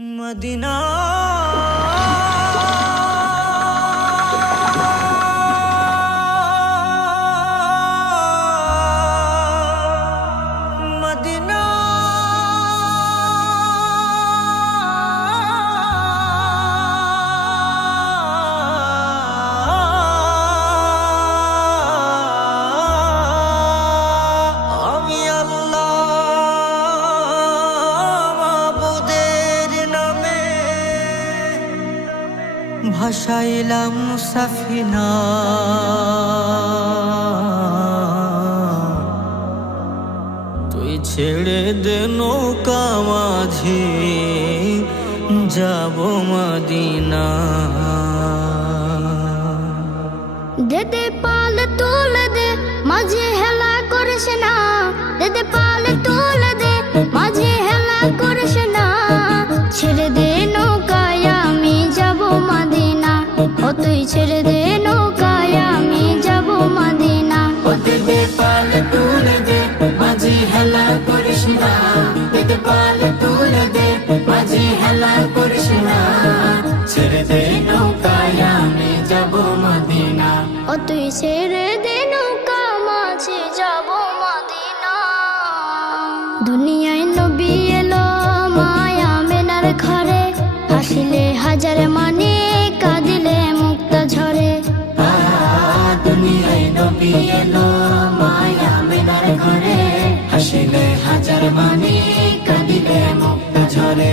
Medina ভাসাইলাম Safina. তুই ছেড়ে দে নৌকা মাঝি, যাব মদিনা। দেদে পাল, তুলে দে, মাঝে হেলা করিস না। দেদে পাল ছেড়ে যাব মাদিনা। দুনিয়ায় নবী এলো মায়া মেনার ঘরে। হাসিলে হাজার মানে কাঁদিলে মুক্ত ঝরে আ, দুনিয়ায় নবী এলো মায়া মেনার ঘরে। হাসিলে হাজার মানি কাঁদিলে মুক্ত ঝরে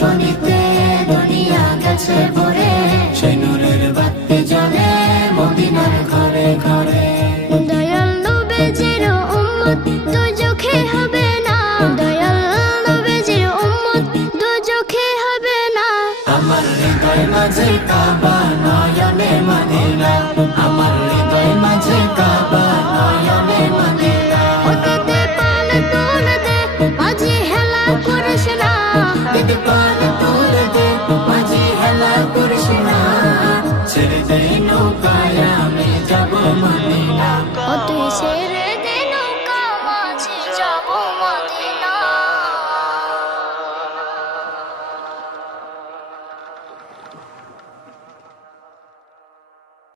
রোশনীতে দুনিয়া গেছে ভরে। সেই নূরের বাতি জ্বলে মদিনার ঘরে ঘরে। দয়াল নবেজির উম্মত দুজখে হবে না। দয়াল নবেজির উম্মত দুজখে হবে না। আমার হৃদয় মাঝে কাবা মাঝি হেলা করিস না ছেড়ে দে নৌকায় আমি যাব মদিনা